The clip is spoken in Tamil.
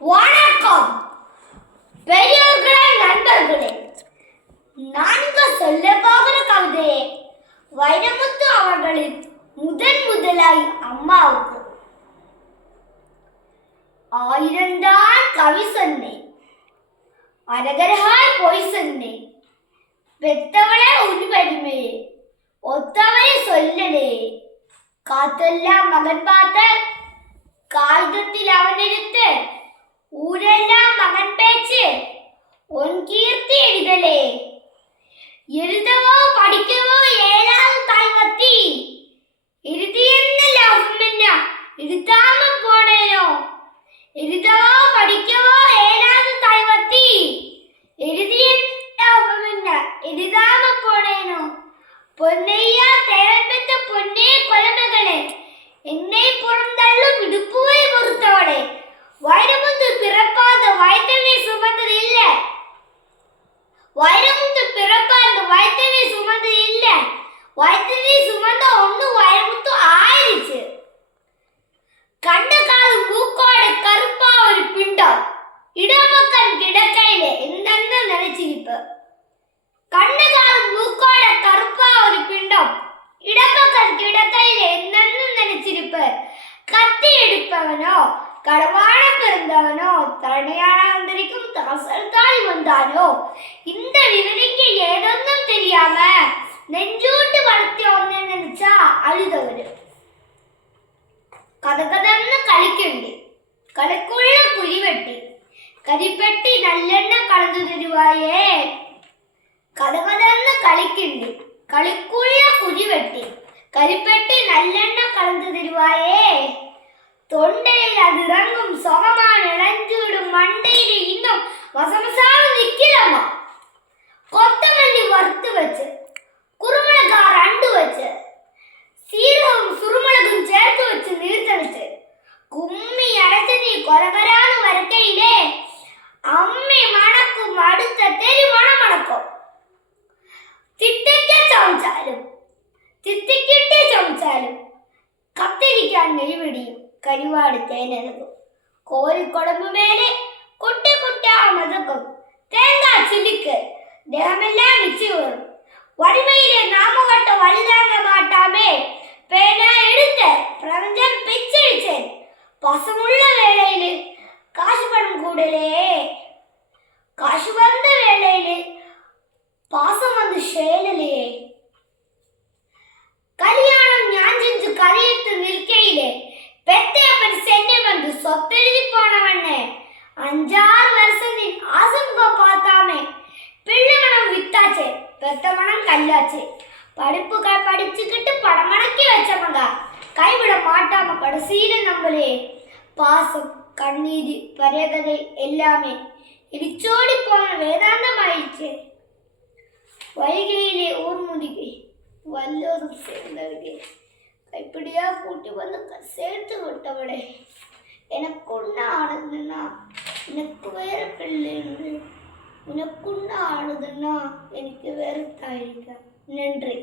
வணக்கம் பெரியோர்களே, நண்பர்களே. நான் சொல்ல போகிற கவிதை வைரமுத்து அவர்களின் முதலாய் அம்மாவுக்கு. 1000 தான் கவி சொன்னேன், அரகரகாய் பொய் சொன்னேன். பெத்தவளே உருவருமே, ஒத்தவரை சொல்லலே. காத்தெல்லாம் மகன் பார்த்த காகிதத்தில் அவன் எடுத்து, ஊரெல்லாம் மகன் பேச்சு உன் கீர்த்தி எழுதலே. எழுதவோ படிக்கவோ ஏழாவது தாய்மத்தி, இறுதி என்ன லாபம் என்ன எழுதாம போனேனோ. எழுதவோ படிக்கவோ ஏழாவது தாய்மத்தி, இறுதி என்ன லாபம் என்ன எழுதாம போனேனோ. பொன்னையா தேவன்பெற்ற பொன்னே கொலமகளே, என்னை புறந்தள்ளும் விடுப்புவை பொறுத்தவளே. வைரமுத்து பிறப்பாத வயத்தனை சுமந்தது இல்ல, வைரமுத்து பிறப்பாத வயத்தனை சுமந்தது இல்ல. வயத்தனை சுமந்த ஒண்ணு வைரமுத்து ஆயிடுச்சு. கண்ட காது மூக்கோட கருப்பா ஒரு பிண்டம், இடமக்கன் கிடக்கையில என்னன்னு நினைச்சிருப்ப. கண்ணு காது மூக்கோட கருப்பா ஒரு பிண்டம், இடமக்கன் கிடக்கையில என்னன்னு நினைச்சிருப்ப. கத்தி எடுப்பவனோ கடவான பிறந்தவனோ தடையான வந்திருக்கும் தாசல்தாய் வந்தானோ. இந்த விவரிக்கு ஏதொன்னும் தெரியாம நெஞ்சூட்டு வளர்த்தி ஒன்னு நினைச்சா அழுதவரு. கதகதன்னு கலிக்கண்டி கலைக்குள்ள குழிவெட்டி கரிப்பெட்டி நல்லெண்ணெய் கலந்து தருவாயே. கதகதன்னு கலிக்கண்டி கலைக்குள்ள குழிவெட்டி கரிப்பெட்டி நல்லெண்ணெய் கலந்து தருவாயே. தொண்டையில் அது இறங்கும் சுகமான இளஞ்சூடும் மண்டையில இன்னும் வசமசாக நிக்கிறம்மா. கொத்தமல்லி வறுத்து வச்சு, குருமிளகாய் 2 வச்சு, சீரகம் சுருமிளகும் சேர்த்து வச்சு நிறுத்த வச்சு, கும்மி அரைச்சு நீ கொரகரான வருக்கையிலே அம்மி மணக்கும் அடுத்த தெரிவான மணக்கும். திட்டிக்க சமைச்சாலும் திட்டிக்கிட்டே சமைச்சாலும் கத்திரிக்காய் நெய்வடியும் கரிவாடு தேனருகும். கோழி குழம்பு மேலே குட்டி குட்டியா மதக்கும். தேங்காய் சிலிக்கு தேகமெல்லாம் மிச்சி வரும். வறுமையிலே நாம கட்ட வழிதாங்க மாட்டாமே. பேனா எடுத்த பிரபஞ்சம் பிச்சிடுச்சேன். பசமுள்ள வேளையிலே காசு பணம் கூடலே, காசு வந்த வேளையிலே பாசம் வந்து சேலலே. கல்யாணம் ஞான் செஞ்சு கரையத்து நிற்கையிலே பெத்தையப்பன் சென்னை வந்து சொத்தெழுதி போனவண்ணே. 5-6 வருஷம் நீ ஆசமுக பார்த்தாமே. பிள்ளை மனம் வித்தாச்சே, பெத்த மனம் கல்லாச்சே. படிப்புகள் படிச்சுக்கிட்டு படமணக்கி வச்சவங்க கைவிட மாட்டாம கடைசியில நம்மளே. பாசம் கண்ணீதி பரியகதை எல்லாமே இடிச்சோடி போன வேதாந்தம் ஆயிடுச்சு. வைகையிலே ஊர் முதுகை வல்லோரும் சேர்ந்தவர்களே, கைப்பிடியா கூட்டி வந்து சேர்த்து விட்டவளே. எனக்குன்னா ஆனதுன்னா எனக்கு வேற பிள்ளை, உனக்குன்னா ஆனதுன்னா எனக்கு வேற தாயிக்க. நன்றி.